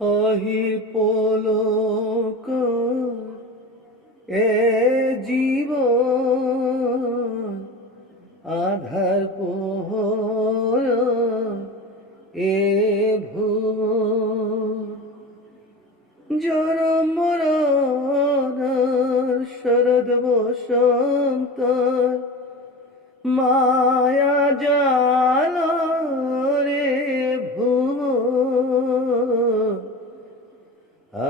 আহির পলক এ জীবন আধার পোহর এ ভুবন জনম মরণ শরদ বসন্ত মায়া জাল রে ভুবন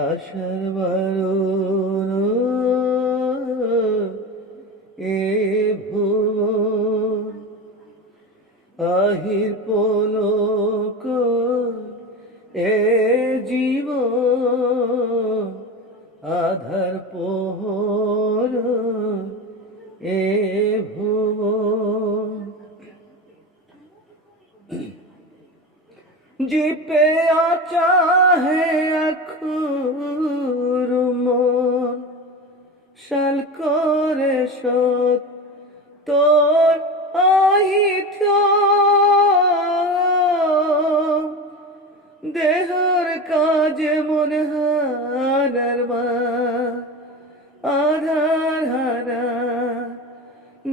আশার বারণ এ ভুবন আহির পলক এ জীবন আধার পোহর এ ভুবন জিপে চাহে আখুর মন শাল করে সত তোর আহিত দেহর কাজে মনে হারার মা আধার হারা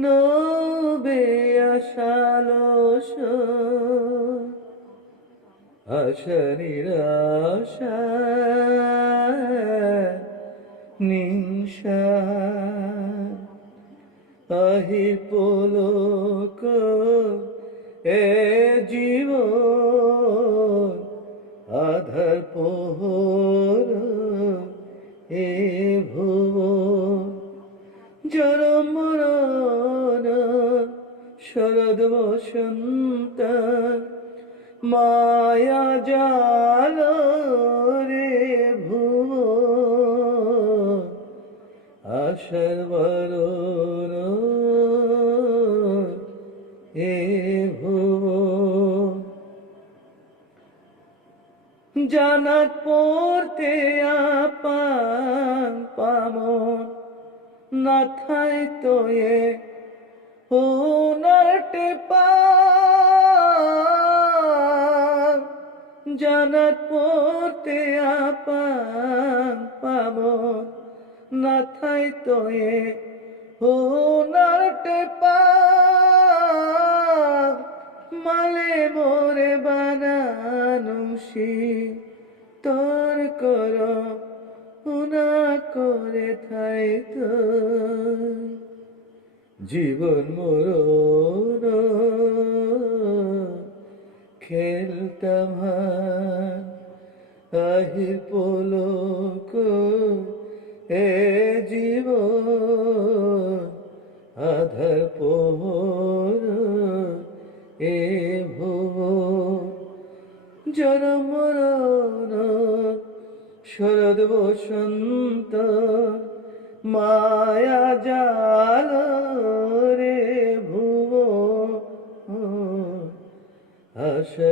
নবে আশালস আশা নিরাশা নিশা আহির পলক এ জীবন আধার পোহর এ ভুবন জনম মরণ শরদ বসন্ত মায়া জাল রে ভুবন আশার বারণ এ ভুবন জানাত পড়তে আপাং পামন না থাই তোয়ে হুনারটে পা জানাত পড়তে আপাং পামন না থাই তোয়ে হুনারটে পা মালে মোরে বানানুষি তোর কর হুনা করে থাই তো জীবন মরণ খেলতাম আহির পলক এ জীবন আধার পোহর এ ভুবন জনম মরণ শরদ বসন্ত মায়া জাল রে ভুবন আশা